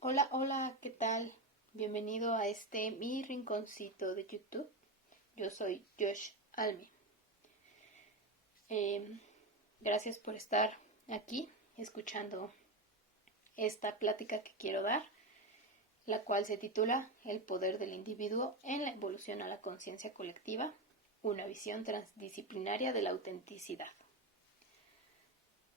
Hola, hola, ¿qué tal? Bienvenido a mi rinconcito de YouTube. Yo soy Josh Alme. Eh, Gracias por estar aquí escuchando esta plática que quiero dar, la cual se titula El poder del individuo en la evolución a la conciencia colectiva, una visión transdisciplinaria de la autenticidad.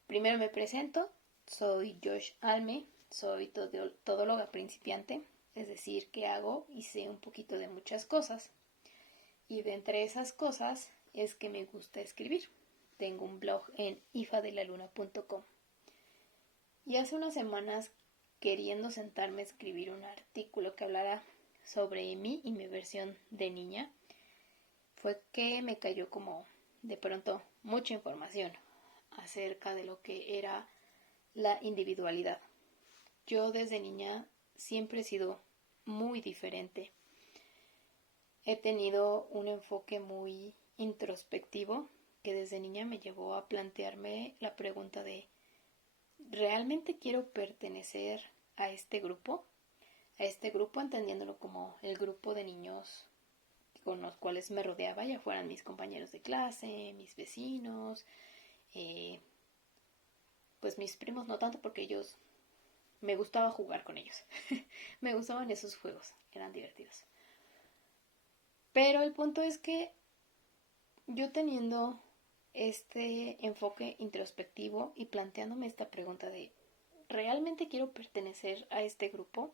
Primero me presento, soy Josh Alme, soy todóloga principiante, es decir, que hago y sé un poquito de muchas cosas. Y de entre esas cosas es que me gusta escribir. Tengo un blog en ifadelaluna.com. Y hace unas semanas, queriendo sentarme a escribir un artículo que hablara sobre mí y mi versión de niña, fue que me cayó como de pronto mucha información acerca de lo que era la individualidad. Yo desde niña siempre he sido muy diferente. He tenido un enfoque muy introspectivo que desde niña me llevó a plantearme la pregunta de ¿realmente quiero pertenecer a este grupo? A este grupo entendiéndolo como el grupo de niños con los cuales me rodeaba, ya fueran mis compañeros de clase, mis vecinos, pues mis primos no tanto porque ellos me gustaba jugar con ellos. Me gustaban esos juegos, eran divertidos. Pero el punto es que yo teniendo este enfoque introspectivo y planteándome esta pregunta de ¿realmente quiero pertenecer a este grupo?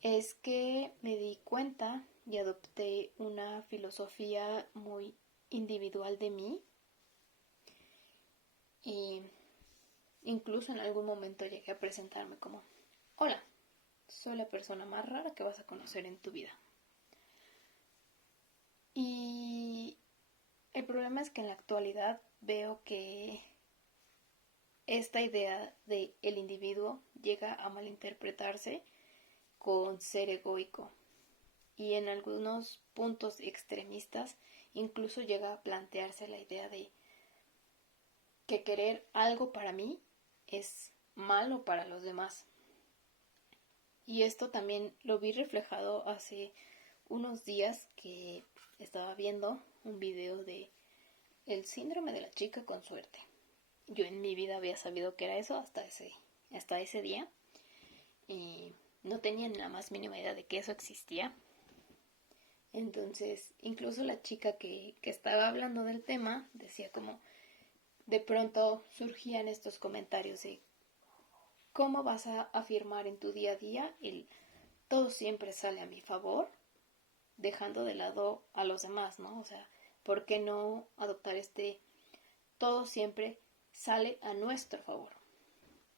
Es que me di cuenta y adopté una filosofía muy individual de mí y incluso en algún momento llegué a presentarme como hola, soy la persona más rara que vas a conocer en tu vida. Y el problema es que en la actualidad veo que esta idea de el individuo llega a malinterpretarse con ser egoico y en algunos puntos extremistas incluso llega a plantearse la idea de que querer algo para mí es malo para los demás. Y esto también lo vi reflejado hace unos días que estaba viendo un video de el síndrome de la chica con suerte. Yo en mi vida había sabido que era eso hasta ese día y no tenía ni la más mínima idea de que eso existía. Entonces, incluso la chica que estaba hablando del tema decía como de pronto surgían estos comentarios de cómo vas a afirmar en tu día a día el todo siempre sale a mi favor, dejando de lado a los demás, ¿no? O sea, ¿por qué no adoptar todo siempre sale a nuestro favor?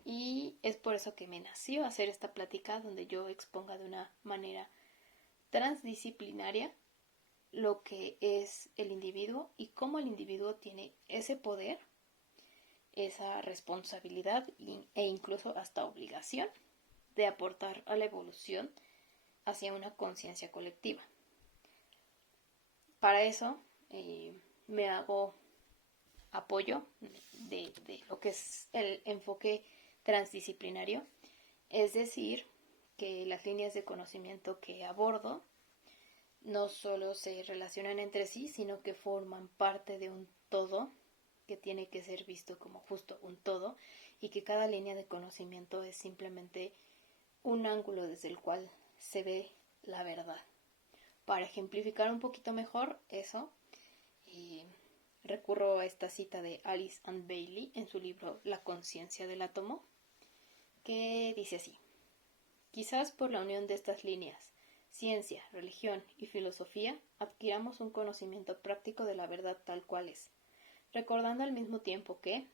Y es por eso que me nació hacer esta plática donde yo exponga de una manera transdisciplinaria lo que es el individuo y cómo el individuo tiene ese poder, esa responsabilidad e incluso hasta obligación de aportar a la evolución hacia una conciencia colectiva. Para eso me hago apoyo de lo que es el enfoque transdisciplinario, es decir, que las líneas de conocimiento que abordo no solo se relacionan entre sí, sino que forman parte de un todo que tiene que ser visto como justo un todo y que cada línea de conocimiento es simplemente un ángulo desde el cual se ve la verdad. Para ejemplificar un poquito mejor eso, recurro a esta cita de Alice and Bailey en su libro La conciencia del átomo, que dice así: quizás por la unión de estas líneas, ciencia, religión y filosofía, adquiramos un conocimiento práctico de la verdad tal cual es, recordando al mismo tiempo que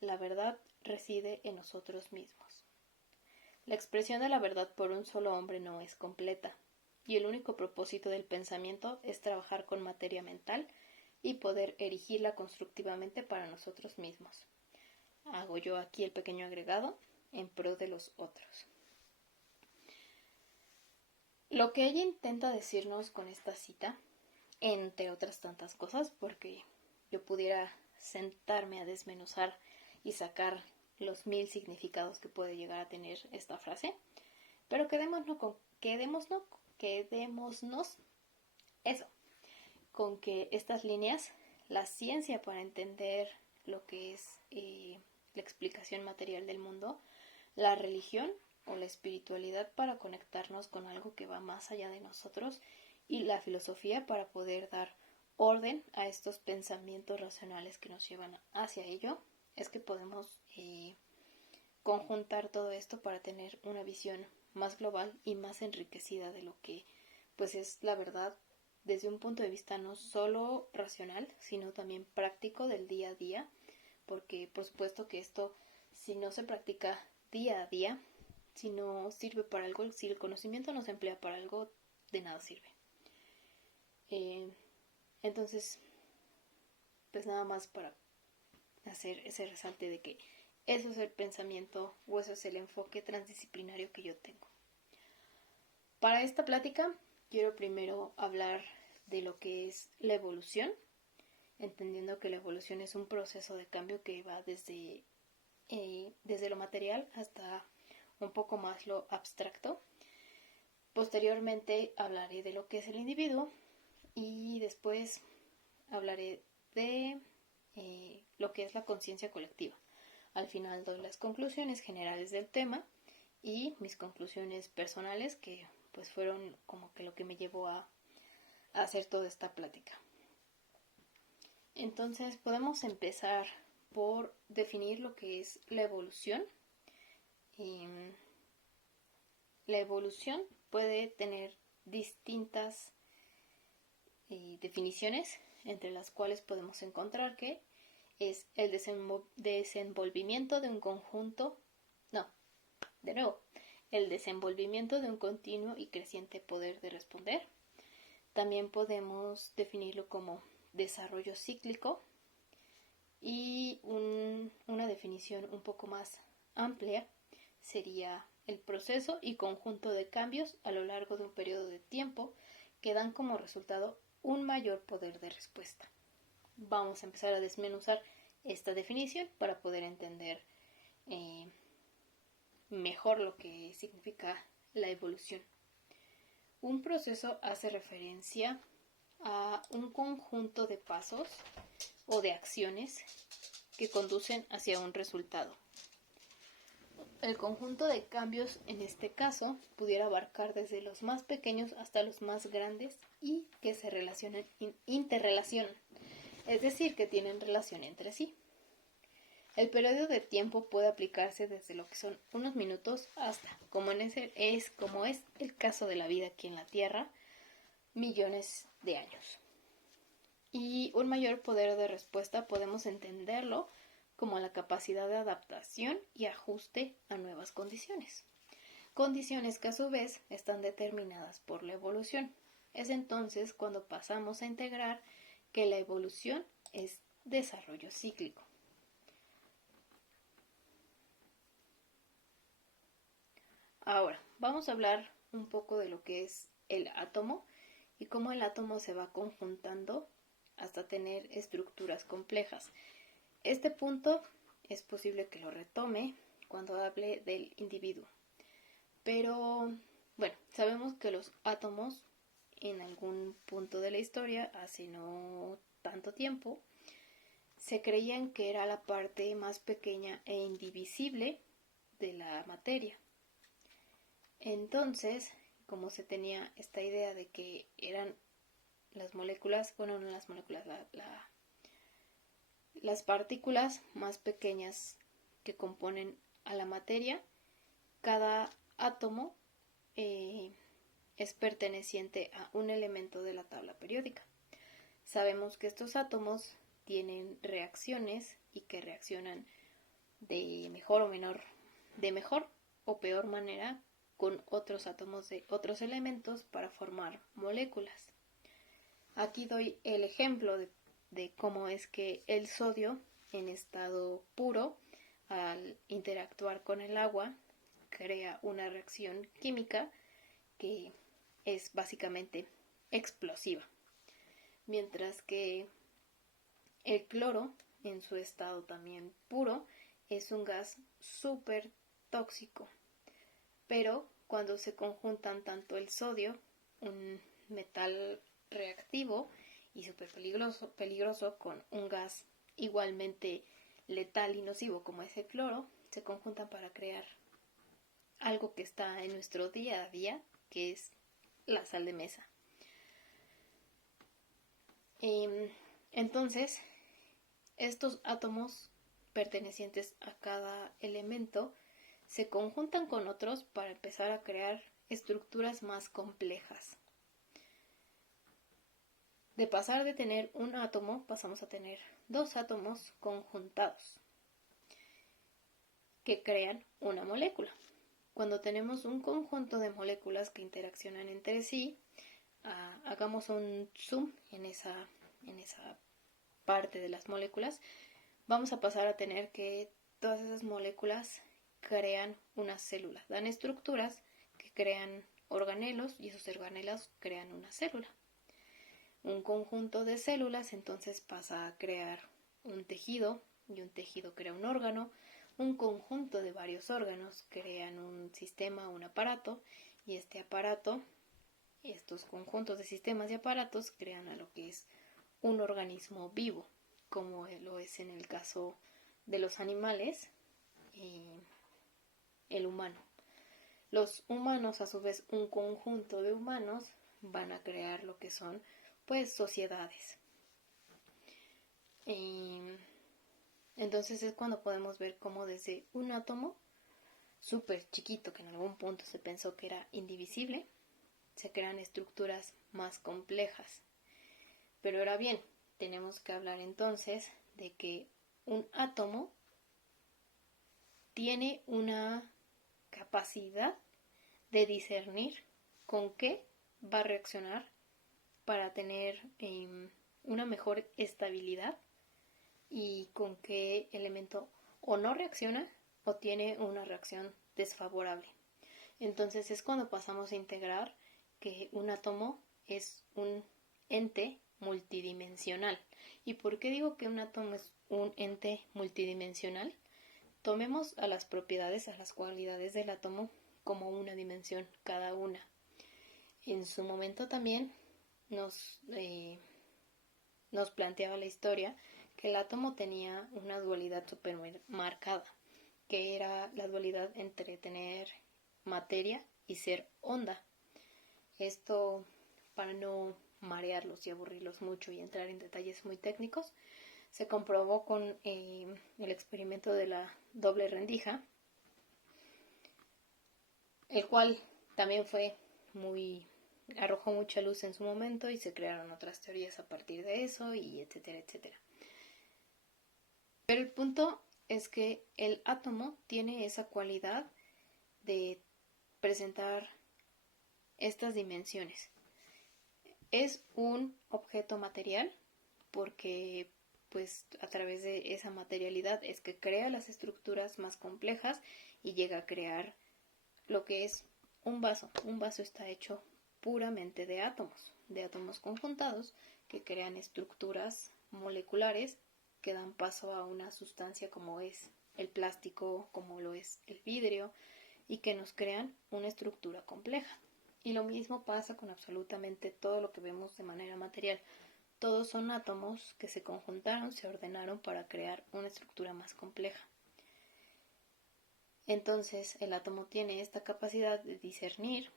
la verdad reside en nosotros mismos. La expresión de la verdad por un solo hombre no es completa, y el único propósito del pensamiento es trabajar con materia mental y poder erigirla constructivamente para nosotros mismos. Hago yo aquí el pequeño agregado en pro de los otros. Lo que ella intenta decirnos con esta cita, entre otras tantas cosas, porque yo pudiera sentarme a desmenuzar y sacar los 1000 significados que puede llegar a tener esta frase, Pero quedémonos eso, con que estas líneas, la ciencia para entender lo que es la explicación material del mundo, la religión o la espiritualidad para conectarnos con algo que va más allá de nosotros y la filosofía para poder dar orden a estos pensamientos racionales que nos llevan hacia ello, es que podemos conjuntar todo esto para tener una visión más global y más enriquecida de lo que pues es la verdad desde un punto de vista no solo racional, sino también práctico del día a día, porque por supuesto que esto, si no se practica día a día, si no sirve para algo, si el conocimiento no se emplea para algo, de nada sirve. Entonces, pues nada más para hacer ese resalte de que eso es el pensamiento o eso es el enfoque transdisciplinario que yo tengo. Para esta plática quiero primero hablar de lo que es la evolución, entendiendo que la evolución es un proceso de cambio que va desde lo material hasta un poco más lo abstracto. Posteriormente hablaré de lo que es el individuo y después hablaré de lo que es la conciencia colectiva. Al final doy las conclusiones generales del tema y mis conclusiones personales que pues fueron como que lo que me llevó a hacer toda esta plática. Entonces podemos empezar por definir lo que es la evolución. La evolución puede tener distintas definiciones, entre las cuales podemos encontrar que es el desenvolvimiento de un conjunto, el desenvolvimiento de un continuo y creciente poder de responder. También podemos definirlo como desarrollo cíclico y una definición un poco más amplia sería el proceso y conjunto de cambios a lo largo de un periodo de tiempo que dan como resultado un mayor poder de respuesta. Vamos a empezar a desmenuzar esta definición para poder entender mejor lo que significa la evolución. Un proceso hace referencia a un conjunto de pasos o de acciones que conducen hacia un resultado. El conjunto de cambios en este caso pudiera abarcar desde los más pequeños hasta los más grandes y que se interrelacionan, es decir, que tienen relación entre sí. El periodo de tiempo puede aplicarse desde lo que son unos minutos hasta, como es el caso de la vida aquí en la Tierra, millones de años. Y un mayor poder de respuesta podemos entenderlo como la capacidad de adaptación y ajuste a nuevas condiciones. Condiciones que a su vez están determinadas por la evolución. Es entonces cuando pasamos a integrar que la evolución es desarrollo cíclico. Ahora, vamos a hablar un poco de lo que es el átomo y cómo el átomo se va conjuntando hasta tener estructuras complejas. Este punto es posible que lo retome cuando hable del individuo. Pero, bueno, sabemos que los átomos en algún punto de la historia, hace no tanto tiempo, se creían que era la parte más pequeña e indivisible de la materia. Entonces, como se tenía esta idea de que eran las moléculas, bueno, no las moléculas, las partículas más pequeñas que componen a la materia, cada átomo es perteneciente a un elemento de la tabla periódica. Sabemos que estos átomos tienen reacciones y que reaccionan de mejor o peor manera con otros átomos de otros elementos para formar moléculas. Aquí doy el ejemplo de cómo es que el sodio en estado puro, al interactuar con el agua, crea una reacción química que es básicamente explosiva. Mientras que el cloro, en su estado también puro, es un gas súper tóxico, pero cuando se conjuntan tanto el sodio, un metal reactivo y súper peligroso, con un gas igualmente letal y nocivo como es el cloro, se conjuntan para crear algo que está en nuestro día a día, que es la sal de mesa. Entonces, estos átomos pertenecientes a cada elemento se conjuntan con otros para empezar a crear estructuras más complejas. De pasar de tener un átomo, pasamos a tener dos átomos conjuntados que crean una molécula. Cuando tenemos un conjunto de moléculas que interaccionan entre sí, hagamos un zoom en esa parte de las moléculas, vamos a pasar a tener que todas esas moléculas crean una célula, dan estructuras que crean organelos y esos organelos crean una célula. Un conjunto de células entonces pasa a crear un tejido y un tejido crea un órgano. Un conjunto de varios órganos crean un sistema, un aparato, y este aparato, estos conjuntos de sistemas y aparatos crean a lo que es un organismo vivo, como lo es en el caso de los animales y el humano. Los humanos, a su vez, un conjunto de humanos van a crear lo que son, pues, sociedades. Entonces es cuando podemos ver cómo desde un átomo súper chiquito, que en algún punto se pensó que era indivisible, se crean estructuras más complejas. Pero ahora bien, tenemos que hablar entonces de que un átomo tiene una capacidad de discernir con qué va a reaccionar para tener una mejor estabilidad y con qué elemento o no reacciona o tiene una reacción desfavorable. Entonces es cuando pasamos a integrar que un átomo es un ente multidimensional. ¿Y por qué digo que un átomo es un ente multidimensional? Tomemos a las propiedades, a las cualidades del átomo como una dimensión cada una. En su momento también nos planteaba la historia que el átomo tenía una dualidad súper marcada, que era la dualidad entre tener materia y ser onda. Esto, para no marearlos y aburrirlos mucho y entrar en detalles muy técnicos, se comprobó con el experimento de la doble rendija, el cual también arrojó mucha luz en su momento y se crearon otras teorías a partir de eso y etcétera, etcétera. Pero el punto es que el átomo tiene esa cualidad de presentar estas dimensiones. Es un objeto material porque pues a través de esa materialidad es que crea las estructuras más complejas y llega a crear lo que es un vaso. Un vaso está hecho puramente de átomos conjuntados que crean estructuras moleculares que dan paso a una sustancia como es el plástico, como lo es el vidrio, y que nos crean una estructura compleja. Y lo mismo pasa con absolutamente todo lo que vemos de manera material. Todos son átomos que se conjuntaron, se ordenaron para crear una estructura más compleja. Entonces, el átomo tiene esta capacidad de discernir,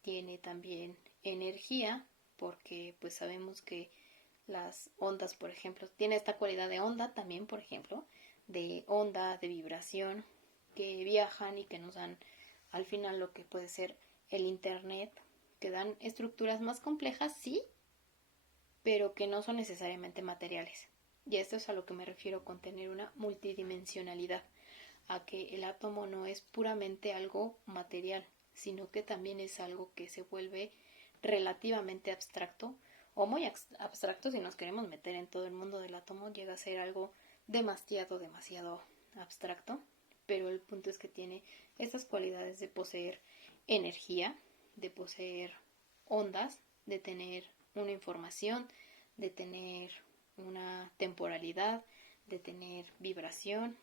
tiene también energía, porque pues sabemos que las ondas, por ejemplo, tiene esta cualidad de onda también, por ejemplo, de onda, de vibración, que viajan y que nos dan al final lo que puede ser el internet, que dan estructuras más complejas, sí, pero que no son necesariamente materiales. Y esto es a lo que me refiero con tener una multidimensionalidad, a que el átomo no es puramente algo material, sino que también es algo que se vuelve relativamente abstracto, o muy abstracto si nos queremos meter en todo el mundo del átomo, llega a ser algo demasiado abstracto, pero el punto es que tiene estas cualidades de poseer energía, de poseer ondas, de tener una información, de tener una temporalidad, de tener vibración,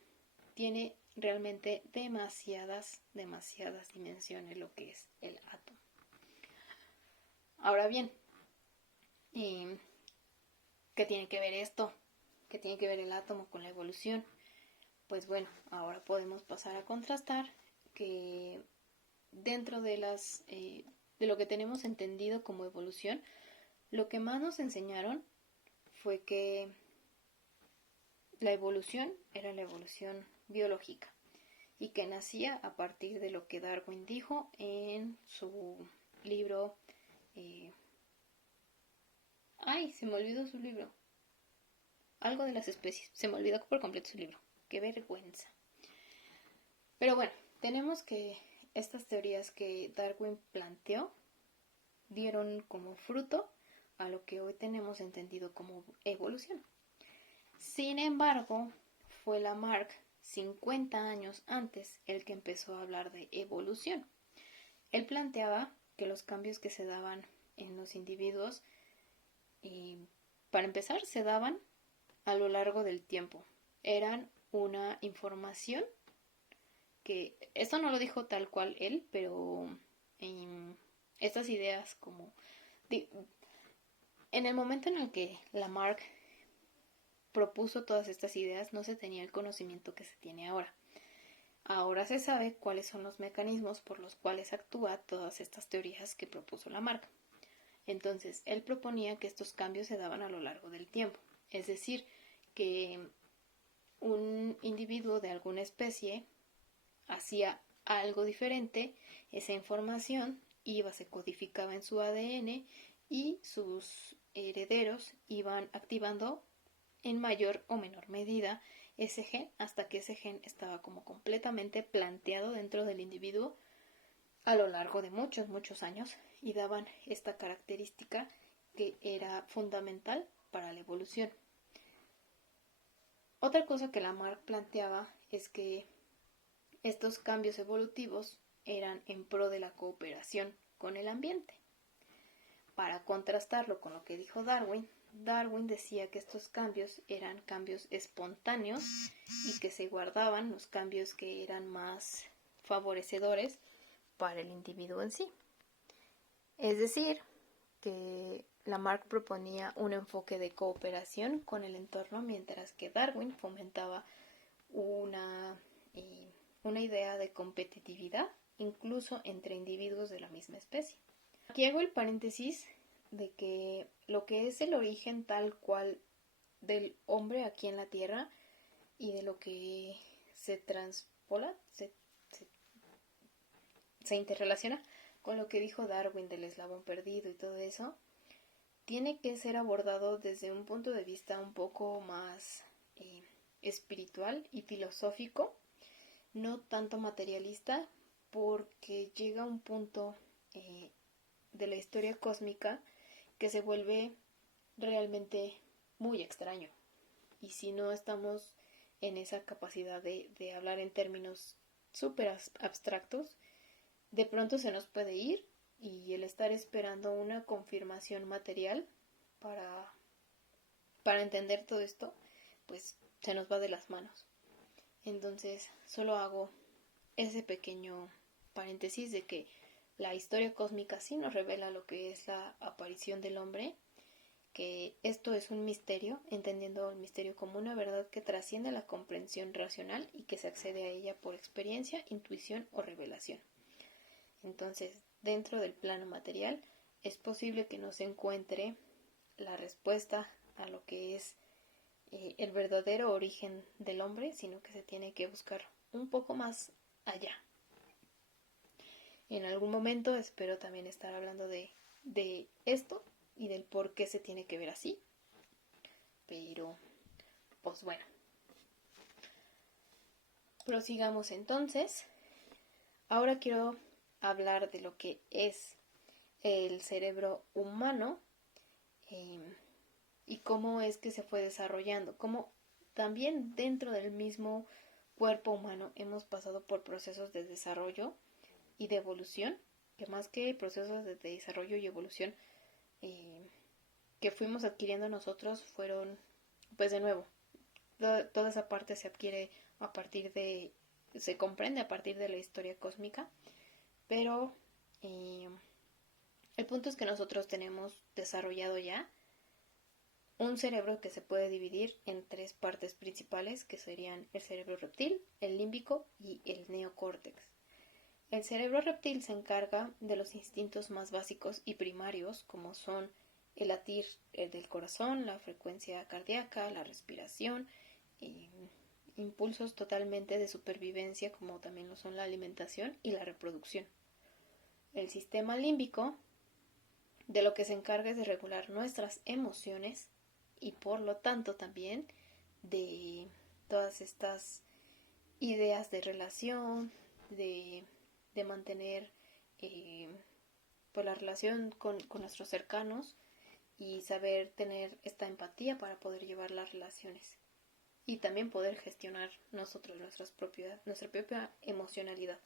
tiene realmente demasiadas dimensiones lo que es el átomo. Ahora bien, ¿qué tiene que ver esto? ¿Qué tiene que ver el átomo con la evolución? Pues bueno, ahora podemos pasar a contrastar que dentro de de lo que tenemos entendido como evolución, lo que más nos enseñaron fue que la evolución era la evolución biológica y que nacía a partir de lo que Darwin dijo en su libro. Se me olvidó su libro. Algo de las especies. Se me olvidó por completo su libro. Qué vergüenza. Pero bueno, tenemos que estas teorías que Darwin planteó dieron como fruto a lo que hoy tenemos entendido como evolución. Sin embargo, fue Lamarck 50 años antes el que empezó a hablar de evolución. Él planteaba que los cambios que se daban en los individuos, para empezar, se daban a lo largo del tiempo. Eran una información que, esto no lo dijo tal cual él, pero estas ideas como... En el momento en el que Lamarck propuso todas estas ideas, no se tenía el conocimiento que se tiene ahora. Ahora se sabe cuáles son los mecanismos por los cuales actúa todas estas teorías que propuso Lamarck. Entonces, él proponía que estos cambios se daban a lo largo del tiempo. Es decir, que un individuo de alguna especie hacía algo diferente, esa información se codificaba en su ADN y sus herederos iban activando en mayor o menor medida ese gen hasta que ese gen estaba como completamente planteado dentro del individuo a lo largo de muchos años y daban esta característica que era fundamental para la evolución. Otra cosa que Lamarck planteaba es que estos cambios evolutivos eran en pro de la cooperación con el ambiente. Para contrastarlo con lo que dijo Darwin, Darwin decía que estos cambios eran cambios espontáneos y que se guardaban los cambios que eran más favorecedores para el individuo en sí. Es decir, que Lamarck proponía un enfoque de cooperación con el entorno, mientras que Darwin fomentaba una idea de competitividad, incluso entre individuos de la misma especie. Aquí hago el paréntesis de que lo que es el origen tal cual del hombre aquí en la Tierra y de lo que se transpola, se interrelaciona con lo que dijo Darwin del eslabón perdido y todo eso, tiene que ser abordado desde un punto de vista un poco más espiritual y filosófico, no tanto materialista, porque llega un punto de la historia cósmica que se vuelve realmente muy extraño. Y si no estamos en esa capacidad de hablar en términos súper abstractos, de pronto se nos puede ir y el estar esperando una confirmación material para entender todo esto, pues se nos va de las manos. Entonces, solo hago ese pequeño paréntesis de que la historia cósmica sí nos revela lo que es la aparición del hombre, que esto es un misterio, entendiendo el misterio como una verdad que trasciende la comprensión racional y que se accede a ella por experiencia, intuición o revelación. Entonces, dentro del plano material, es posible que no se encuentre la respuesta a lo que es el verdadero origen del hombre, sino que se tiene que buscar un poco más allá. En algún momento espero también estar hablando de esto y del por qué se tiene que ver así. Pero, pues bueno. Prosigamos entonces. Ahora quiero hablar de lo que es el cerebro humano y cómo es que se fue desarrollando. Cómo también dentro del mismo cuerpo humano hemos pasado por procesos de desarrollo y de evolución, que más que procesos de desarrollo y evolución que fuimos adquiriendo nosotros fueron, pues de nuevo, toda esa parte se adquiere se comprende a partir de la historia cósmica, pero el punto es que nosotros tenemos desarrollado ya un cerebro que se puede dividir en 3 partes principales, que serían el cerebro reptil, el límbico y el neocórtex. El cerebro reptil se encarga de los instintos más básicos y primarios, como son el latir del corazón, la frecuencia cardíaca, la respiración, impulsos totalmente de supervivencia, como también lo son la alimentación y la reproducción. El sistema límbico, de lo que se encarga es de regular nuestras emociones y por lo tanto también de todas estas ideas de relación, de mantener pues la relación con nuestros cercanos y saber tener esta empatía para poder llevar las relaciones y también poder gestionar nosotros nuestra propia emocionalidad.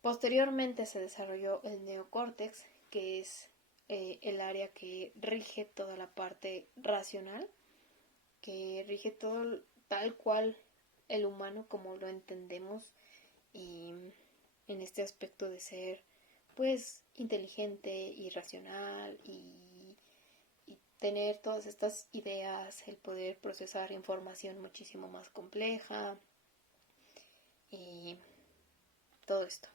Posteriormente se desarrolló el neocórtex, que es el área que rige toda la parte racional, que rige todo tal cual el humano como lo entendemos, y en este aspecto de ser pues inteligente y racional y tener todas estas ideas, el poder procesar información muchísimo más compleja y todo esto.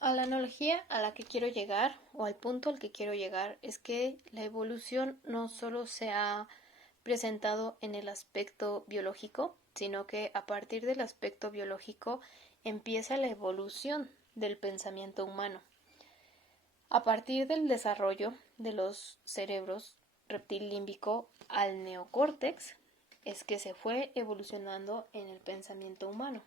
A la analogía a la que quiero llegar, o al punto al que quiero llegar, es que la evolución no solo se ha presentado en el aspecto biológico, sino que a partir del aspecto biológico empieza la evolución del pensamiento humano. A partir del desarrollo de los cerebros reptil límbico al neocórtex es que se fue evolucionando en el pensamiento humano.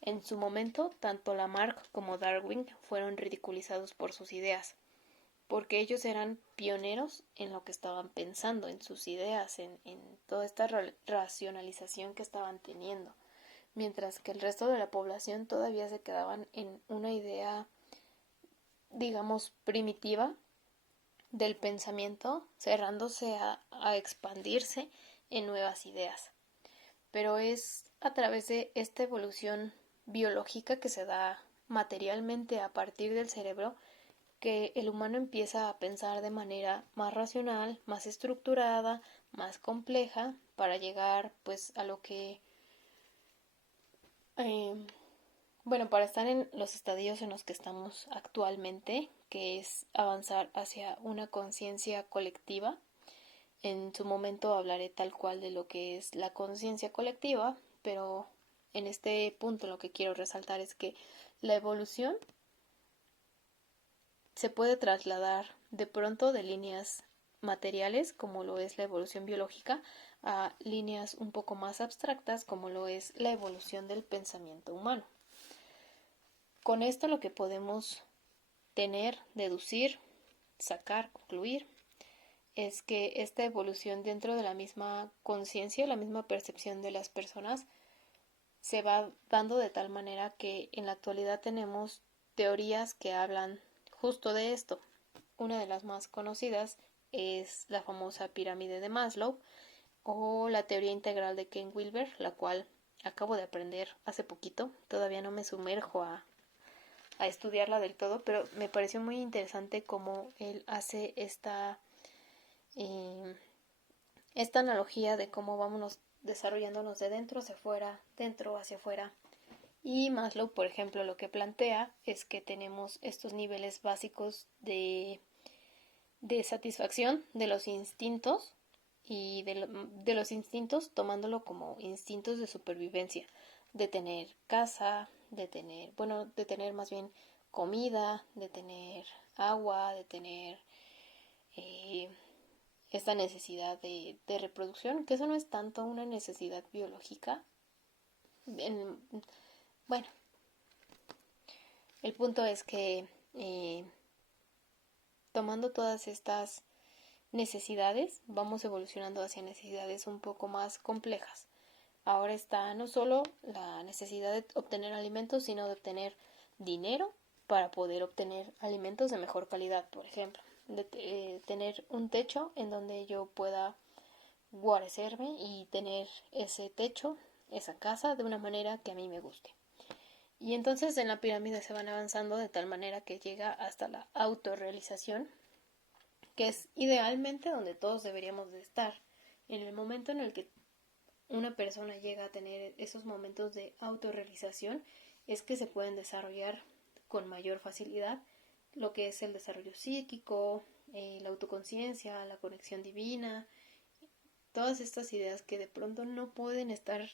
En su momento, tanto Lamarck como Darwin fueron ridiculizados por sus ideas, porque ellos eran pioneros en lo que estaban pensando, en sus ideas, en toda esta racionalización que estaban teniendo, mientras que el resto de la población todavía se quedaban en una idea, digamos, primitiva del pensamiento, cerrándose a expandirse en nuevas ideas. Pero es a través de esta evolución biológica que se da materialmente a partir del cerebro que el humano empieza a pensar de manera más racional, más estructurada, más compleja, para llegar pues a lo que para estar en los estadios en los que estamos actualmente, que es avanzar hacia una conciencia colectiva. En su momento hablaré tal cual de lo que es la conciencia colectiva, pero en este punto lo que quiero resaltar es que la evolución se puede trasladar de pronto de líneas materiales, como lo es la evolución biológica, a líneas un poco más abstractas, como lo es la evolución del pensamiento humano. Con esto lo que podemos tener, deducir, sacar, concluir, es que esta evolución dentro de la misma conciencia, la misma percepción de las personas, se va dando de tal manera que en la actualidad tenemos teorías que hablan justo de esto. Una de las más conocidas es la famosa pirámide de Maslow o la teoría integral de Ken Wilber, la cual acabo de aprender hace poquito. Todavía no me sumerjo a estudiarla del todo, pero me pareció muy interesante cómo él hace esta analogía de cómo vámonos desarrollándonos de dentro hacia afuera, dentro hacia afuera. Y Maslow, por ejemplo, lo que plantea es que tenemos estos niveles básicos de satisfacción de los instintos y de los instintos tomándolo como instintos de supervivencia, de tener casa, de tener más bien comida, de tener agua, de tener esta necesidad de reproducción, que eso no es tanto una necesidad biológica. Bueno, el punto es que tomando todas estas necesidades, vamos evolucionando hacia necesidades un poco más complejas. Ahora está no solo la necesidad de obtener alimentos, sino de obtener dinero para poder obtener alimentos de mejor calidad, por ejemplo, de tener un techo en donde yo pueda guarecerme y tener ese techo, esa casa, de una manera que a mí me guste. Y entonces en la pirámide se van avanzando de tal manera que llega hasta la autorrealización, que es idealmente donde todos deberíamos de estar. En el momento en el que una persona llega a tener esos momentos de autorrealización, es que se pueden desarrollar con mayor facilidad lo que es el desarrollo psíquico, la autoconciencia, la conexión divina, todas estas ideas que de pronto no pueden estar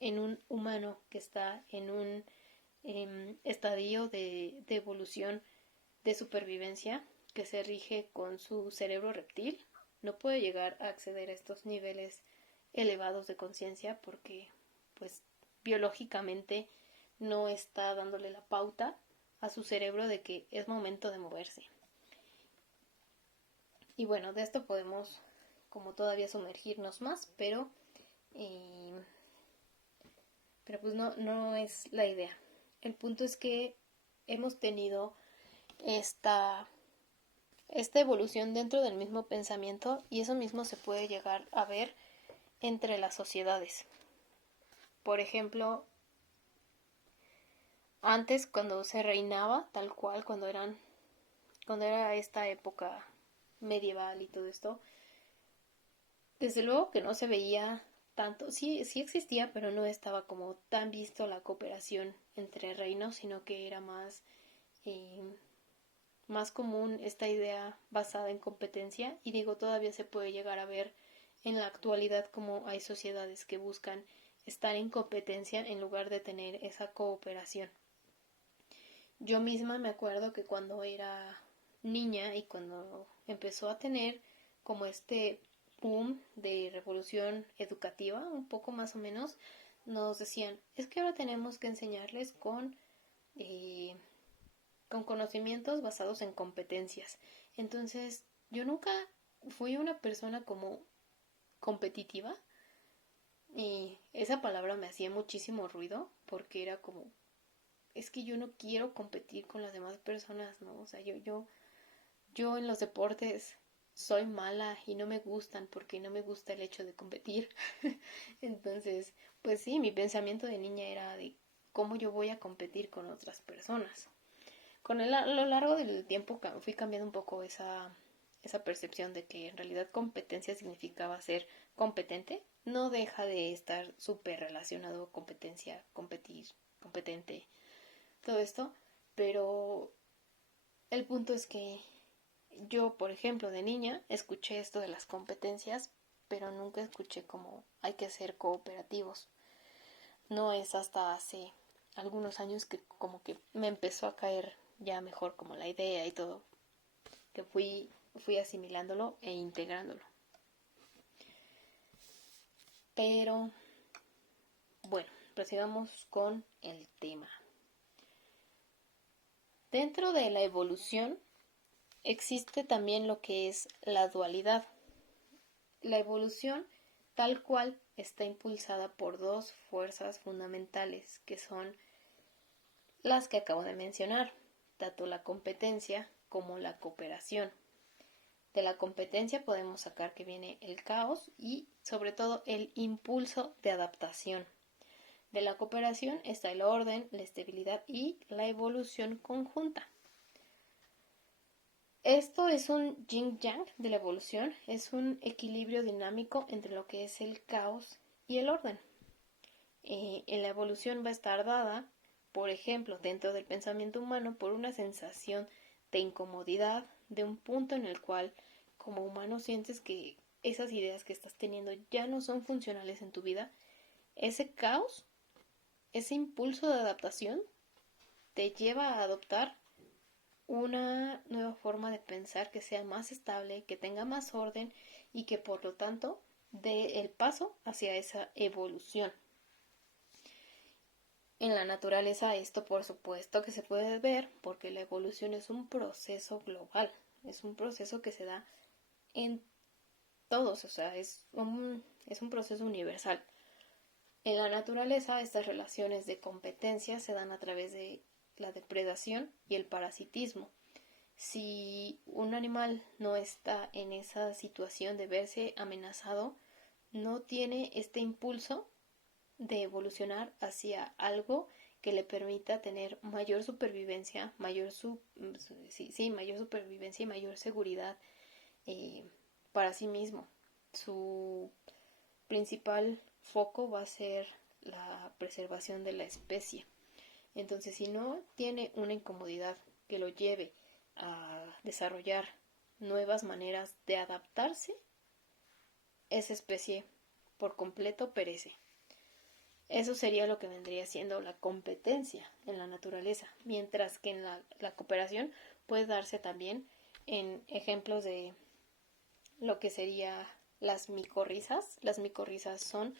en un humano que está en un estadio de evolución de supervivencia que se rige con su cerebro reptil. No puede llegar a acceder a estos niveles elevados de conciencia porque pues biológicamente no está dándole la pauta a su cerebro de que es momento de moverse. Y bueno, de esto podemos como todavía sumergirnos más, pero pues no es la idea. El punto es que hemos tenido esta evolución dentro del mismo pensamiento y eso mismo se puede llegar a ver entre las sociedades. Por ejemplo, antes cuando se reinaba, tal cual, cuando era esta época medieval y todo esto, desde luego que no se veía tanto, sí existía, pero no estaba como tan visto la cooperación entre reinos, sino que era más común esta idea basada en competencia, y digo, todavía se puede llegar a ver en la actualidad como hay sociedades que buscan estar en competencia en lugar de tener esa cooperación. Yo misma me acuerdo que cuando era niña y cuando empezó a tener como este boom de revolución educativa, un poco más o menos, nos decían, es que ahora tenemos que enseñarles con conocimientos basados en competencias. Entonces, yo nunca fui una persona como competitiva y esa palabra me hacía muchísimo ruido porque era como, es que yo no quiero competir con las demás personas, ¿no? O sea, yo en los deportes soy mala y no me gustan porque no me gusta el hecho de competir. Entonces, pues sí, mi pensamiento de niña era de cómo yo voy a competir con otras personas. A lo largo del tiempo fui cambiando un poco esa percepción de que en realidad competencia significaba ser competente. No deja de estar súper relacionado competencia, competir, competente, todo esto, pero el punto es que yo, por ejemplo, de niña escuché esto de las competencias, pero nunca escuché como hay que ser cooperativos. No es hasta hace algunos años que como que me empezó a caer ya mejor como la idea y todo, que fui asimilándolo e integrándolo. Pero bueno, prosigamos con el tema. Dentro de la evolución existe también lo que es la dualidad. La evolución tal cual está impulsada por dos fuerzas fundamentales que son las que acabo de mencionar, tanto la competencia como la cooperación. De la competencia podemos sacar que viene el caos y sobre todo el impulso de adaptación. De la cooperación está el orden, la estabilidad y la evolución conjunta. Esto es un yin-yang de la evolución, es un equilibrio dinámico entre lo que es el caos y el orden. En la evolución va a estar dada, por ejemplo, dentro del pensamiento humano, por una sensación de incomodidad, de un punto en el cual como humano sientes que esas ideas que estás teniendo ya no son funcionales en tu vida. Ese caos, ese impulso de adaptación te lleva a adoptar una nueva forma de pensar que sea más estable, que tenga más orden y que por lo tanto dé el paso hacia esa evolución. En la naturaleza esto por supuesto que se puede ver porque la evolución es un proceso global, es un proceso que se da en todos, o sea, es un proceso universal. En la naturaleza estas relaciones de competencia se dan a través de la depredación y el parasitismo. Si un animal no está en esa situación de verse amenazado, no tiene este impulso de evolucionar hacia algo que le permita tener mayor supervivencia, mayor supervivencia y mayor seguridad para sí mismo. Su principal foco va a ser la preservación de la especie. Entonces, si no tiene una incomodidad que lo lleve a desarrollar nuevas maneras de adaptarse, esa especie por completo perece. Eso sería lo que vendría siendo la competencia en la naturaleza, mientras que en la cooperación puede darse también en ejemplos de lo que sería las micorrizas. Las micorrizas son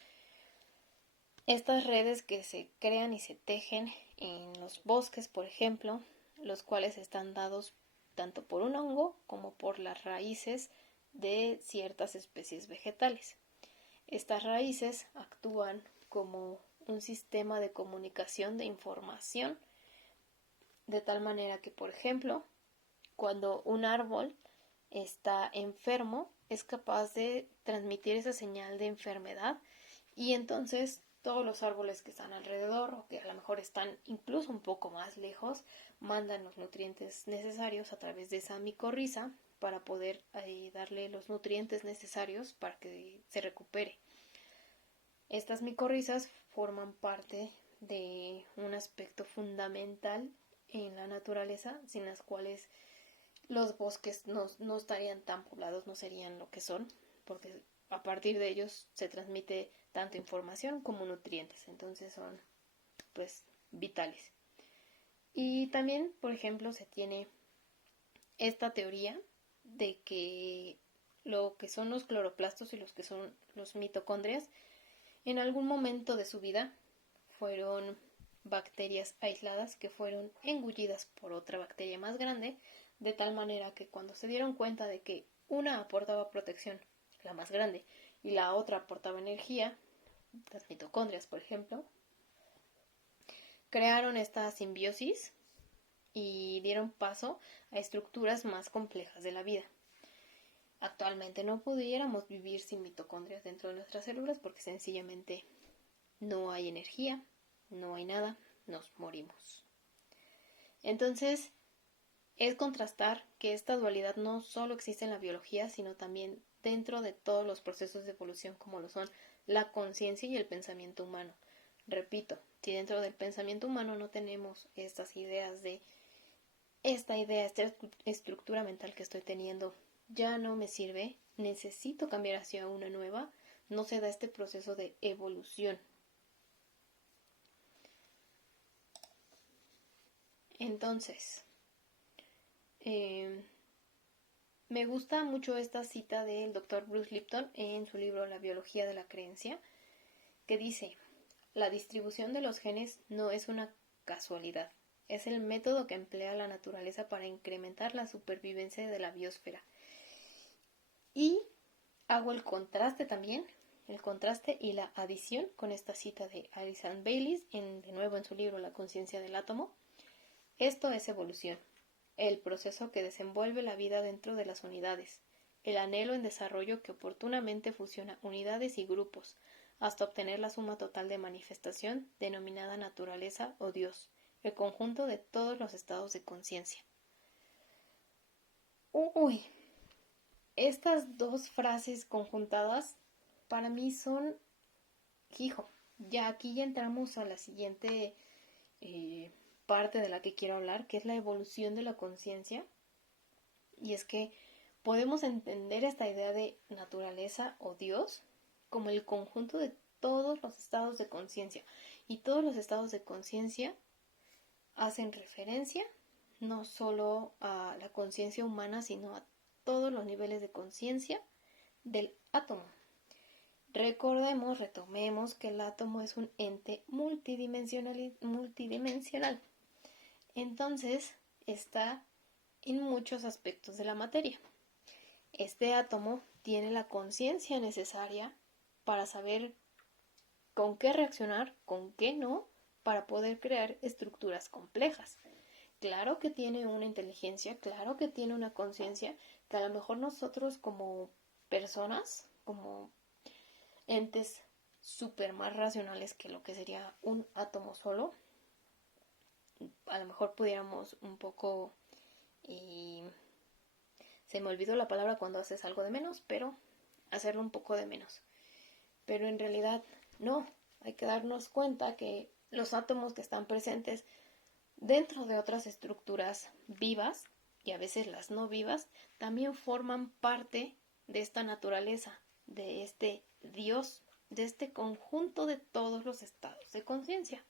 estas redes que se crean y se tejen en los bosques, por ejemplo, los cuales están dados tanto por un hongo como por las raíces de ciertas especies vegetales. Estas raíces actúan como un sistema de comunicación de información, de tal manera que, por ejemplo, cuando un árbol está enfermo, es capaz de transmitir esa señal de enfermedad y entonces todos los árboles que están alrededor o que a lo mejor están incluso un poco más lejos mandan los nutrientes necesarios a través de esa micorriza para poder darle los nutrientes necesarios para que se recupere. Estas micorrizas forman parte de un aspecto fundamental en la naturaleza, sin las cuales los bosques no estarían tan poblados, no serían lo que son, porque a partir de ellos se transmite tanto información como nutrientes, entonces son pues vitales. Y también, por ejemplo, se tiene esta teoría de que lo que son los cloroplastos y los que son los mitocondrias en algún momento de su vida fueron bacterias aisladas que fueron engullidas por otra bacteria más grande, de tal manera que cuando se dieron cuenta de que una aportaba protección, la más grande, y la otra aportaba energía, las mitocondrias, por ejemplo, crearon esta simbiosis y dieron paso a estructuras más complejas de la vida. Actualmente no pudiéramos vivir sin mitocondrias dentro de nuestras células porque sencillamente no hay energía, no hay nada, nos morimos. Entonces, es contrastar que esta dualidad no solo existe en la biología, sino también dentro de todos los procesos de evolución como lo son la conciencia y el pensamiento humano. Repito, si dentro del pensamiento humano no tenemos estas ideas de esta estructura mental que estoy teniendo ya no me sirve, necesito cambiar hacia una nueva, no se da este proceso de evolución. Entonces, me gusta mucho esta cita del Dr. Bruce Lipton en su libro La biología de la creencia, que dice: la distribución de los genes no es una casualidad, es el método que emplea la naturaleza para incrementar la supervivencia de la biosfera. Y hago el contraste también, el contraste y la adición con esta cita de Alison Baylis, de nuevo en su libro La conciencia del átomo. Esto es evolución, el proceso que desenvuelve la vida dentro de las unidades, el anhelo en desarrollo que oportunamente fusiona unidades y grupos, hasta obtener la suma total de manifestación denominada naturaleza o Dios, el conjunto de todos los estados de conciencia. Uy, estas dos frases conjuntadas para mí son, hijo, ya aquí ya entramos a la siguiente parte de la que quiero hablar, que es la evolución de la conciencia. Y es que podemos entender esta idea de naturaleza o Dios como el conjunto de todos los estados de conciencia. Y todos los estados de conciencia hacen referencia no solo a la conciencia humana, sino a todos los niveles de conciencia del átomo. Retomemos que el átomo es un ente multidimensional. Entonces, está en muchos aspectos de la materia. Este átomo tiene la conciencia necesaria para saber con qué reaccionar, con qué no, para poder crear estructuras complejas. Claro que tiene una inteligencia, claro que tiene una conciencia que a lo mejor nosotros como personas, como entes súper más racionales que lo que sería un átomo solo. A lo mejor pudiéramos un poco, se me olvidó la palabra cuando haces algo de menos, pero hacerlo un poco de menos. Pero en realidad no, hay que darnos cuenta que los átomos que están presentes dentro de otras estructuras vivas, y a veces las no vivas, también forman parte de esta naturaleza, de este Dios, de este conjunto de todos los estados de conciencia.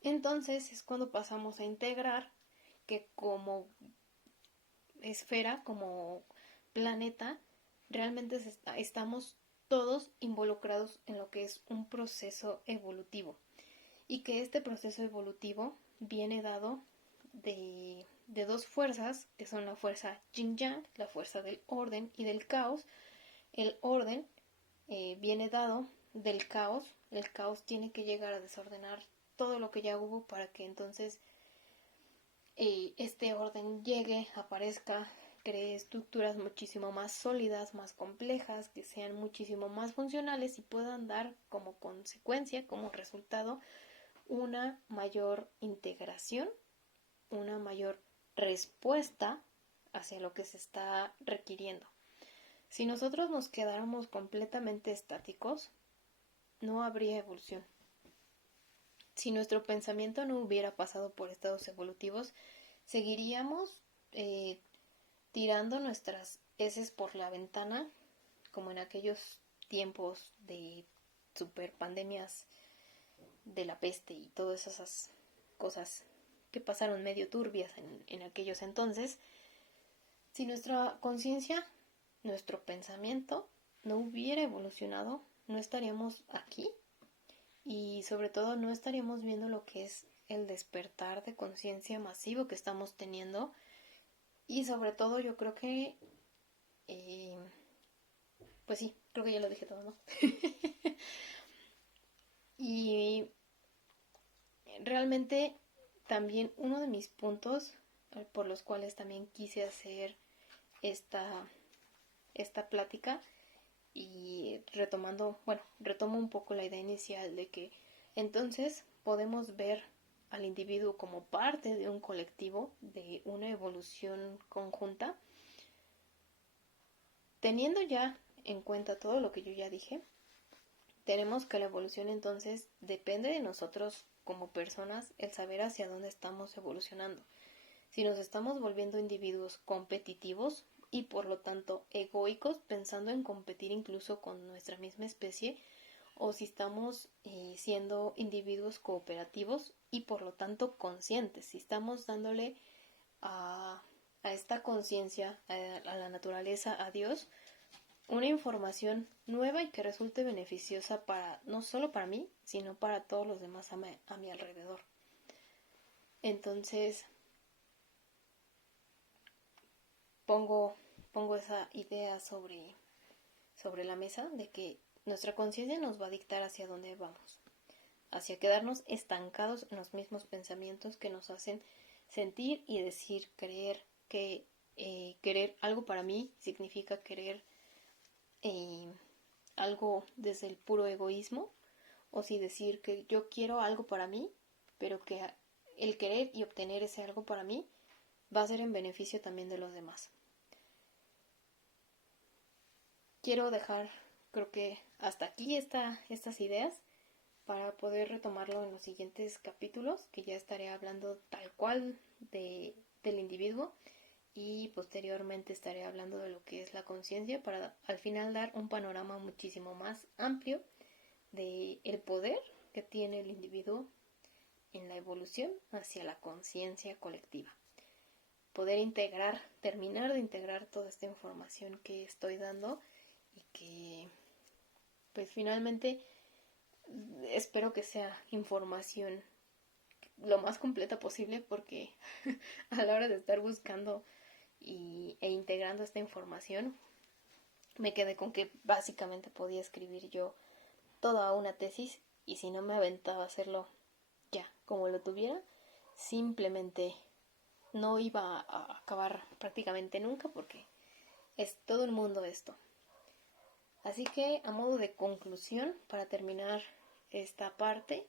Entonces es cuando pasamos a integrar que como esfera, como planeta, realmente estamos todos involucrados en lo que es un proceso evolutivo, y que este proceso evolutivo viene dado de dos fuerzas, que son la fuerza yin-yang, la fuerza del orden y del caos. El orden viene dado del caos. El caos tiene que llegar a desordenar todo lo que ya hubo para que entonces este orden llegue, aparezca, cree estructuras muchísimo más sólidas, más complejas, que sean muchísimo más funcionales y puedan dar como consecuencia, como resultado, una mayor integración, una mayor respuesta hacia lo que se está requiriendo. Si nosotros nos quedáramos completamente estáticos, no habría evolución. Si nuestro pensamiento no hubiera pasado por estados evolutivos, seguiríamos tirando nuestras heces por la ventana, como en aquellos tiempos de super pandemias de la peste y todas esas cosas que pasaron medio turbias en aquellos entonces. Si nuestra conciencia, nuestro pensamiento no hubiera evolucionado, no estaríamos aquí, y sobre todo no estaríamos viendo lo que es el despertar de conciencia masivo que estamos teniendo. Y sobre todo yo creo que pues sí, creo que ya lo dije todo, ¿no? Y realmente también uno de mis puntos por los cuales también quise hacer esta plática, y retomo un poco la idea inicial de que entonces podemos ver al individuo como parte de un colectivo, de una evolución conjunta. Teniendo ya en cuenta todo lo que yo ya dije, tenemos que la evolución entonces depende de nosotros como personas, el saber hacia dónde estamos evolucionando. Si nos estamos volviendo individuos competitivos y por lo tanto egoicos, pensando en competir incluso con nuestra misma especie, o si estamos siendo individuos cooperativos y por lo tanto conscientes, si estamos dándole a esta conciencia, a la naturaleza, a Dios, una información nueva y que resulte beneficiosa para no solo para mí, sino para todos los demás a mi alrededor. Entonces pongo esa idea sobre la mesa de que nuestra conciencia nos va a dictar hacia dónde vamos, hacia quedarnos estancados en los mismos pensamientos que nos hacen sentir y decir, creer que querer algo para mí significa querer algo desde el puro egoísmo, o si decir que yo quiero algo para mí, pero que el querer y obtener ese algo para mí va a ser en beneficio también de los demás. Quiero dejar, creo que hasta aquí estas ideas para poder retomarlo en los siguientes capítulos, que ya estaré hablando tal cual del individuo, y posteriormente estaré hablando de lo que es la conciencia para al final dar un panorama muchísimo más amplio de el poder que tiene el individuo en la evolución hacia la conciencia colectiva. Poder terminar de integrar toda esta información que estoy dando, y que pues finalmente espero que sea información lo más completa posible, porque a la hora de estar buscando e integrando esta información me quedé con que básicamente podía escribir yo toda una tesis, y si no me aventaba a hacerlo ya como lo tuviera, simplemente no iba a acabar prácticamente nunca, porque es todo un mundo esto. Así que, a modo de conclusión, para terminar esta parte,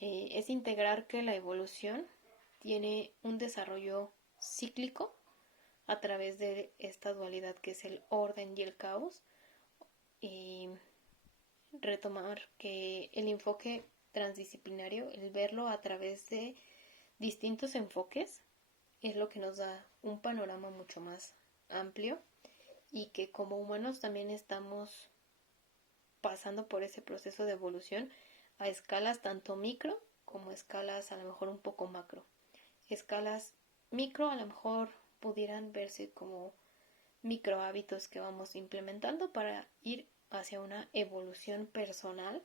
es integrar que la evolución tiene un desarrollo cíclico a través de esta dualidad que es el orden y el caos, y retomar que el enfoque transdisciplinario, el verlo a través de distintos enfoques, es lo que nos da un panorama mucho más amplio, y que como humanos también estamos pasando por ese proceso de evolución a escalas tanto micro como escalas a lo mejor un poco macro. Escalas micro a lo mejor pudieran verse como micro hábitos que vamos implementando para ir hacia una evolución personal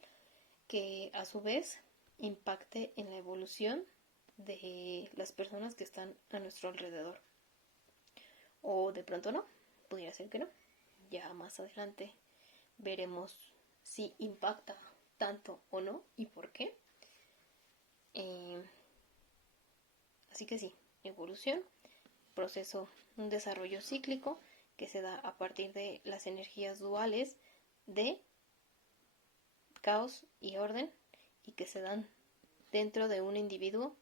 que a su vez impacte en la evolución de las personas que están a nuestro alrededor. O de pronto no, pudiera ser que no. Ya más adelante veremos si impacta tanto o no y por qué. Así que sí, evolución, proceso, un desarrollo cíclico que se da a partir de las energías duales de caos y orden, y que se dan dentro de un individuo.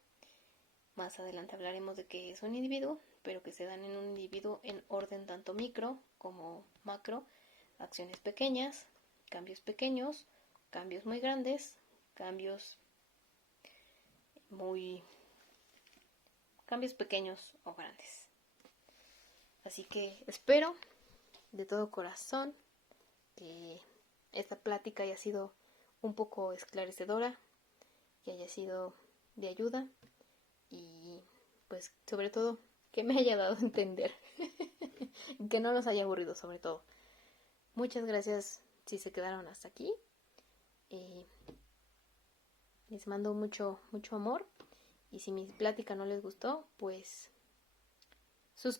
Más adelante hablaremos de qué es un individuo, pero que se dan en un individuo en orden tanto micro como macro, acciones pequeñas, cambios pequeños, cambios muy grandes, cambios pequeños o grandes. Así que espero de todo corazón que esta plática haya sido un poco esclarecedora, que haya sido de ayuda y pues sobre todo que me haya dado a entender, que no los haya aburrido sobre todo. Muchas gracias si se quedaron hasta aquí. Les mando mucho amor, y si mi plática no les gustó, pues sus